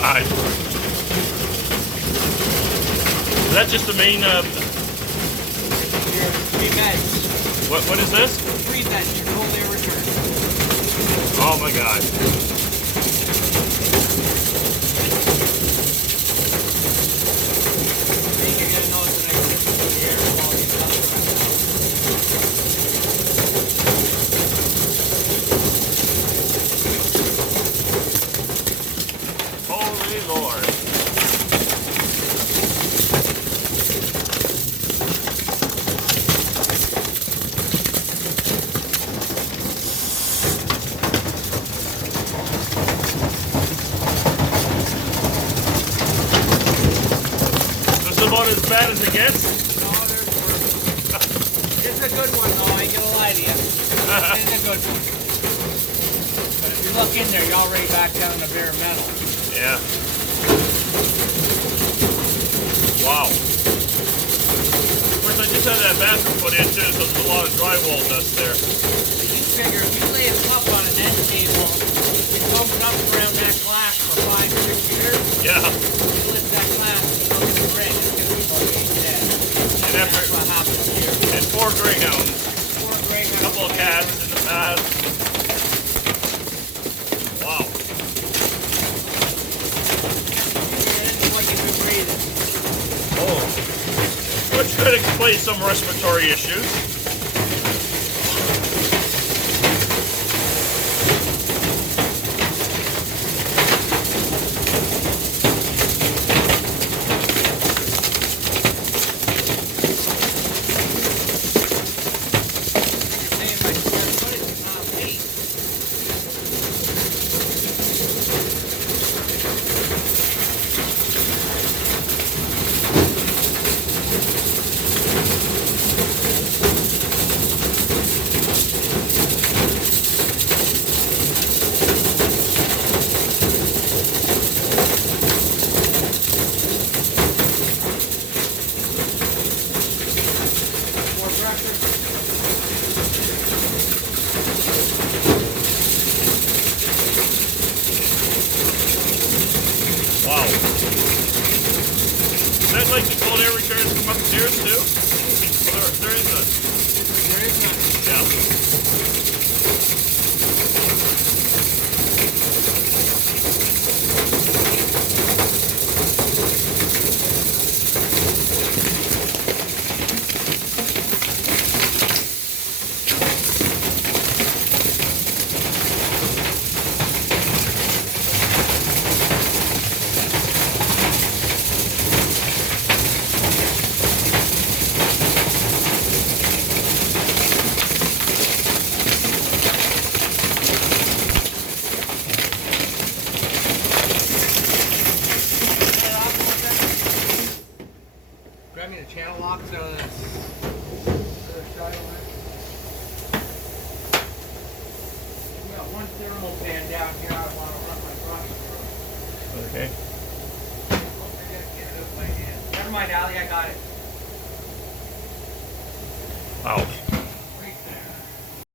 God. Is that just the main, Your 3 beds. what is this? 3 beds, your cold air return. Oh my God. I think you're gonna notice a nice difference in the air quality and other Holy Lord. This is about as bad as it gets? No, there's worse. It's a good one though, I ain't gonna lie to you. It's a good one. But if you look in there, you're already back down to bare metal. Yeah. Wow. Of course, I just had that bathroom put in too, so there's a lot of drywall dust there. You figure if you lay a cup on an end table, you pump it up around that glass for 5-6 years, Yeah. you lift that glass and you look at the ring, it's gonna be about 8 dead. And That's after, what happens here. and 4 greyhounds, 4 greyhounds. a couple of cats in the bath. Wow. This is what you've been breathing. Oh. Which could explain some respiratory issues. You're paying by square footage, not feet. More pressure. Wow. Is that like the cold air returns from upstairs too? Well, there is none. There is none. Yeah. Grab me the channel lock so that's we got one thermal fan down here I want to run my brush through. Okay. Oh, I gotta get it out by hand. Never mind, Ali, I got it. Wow.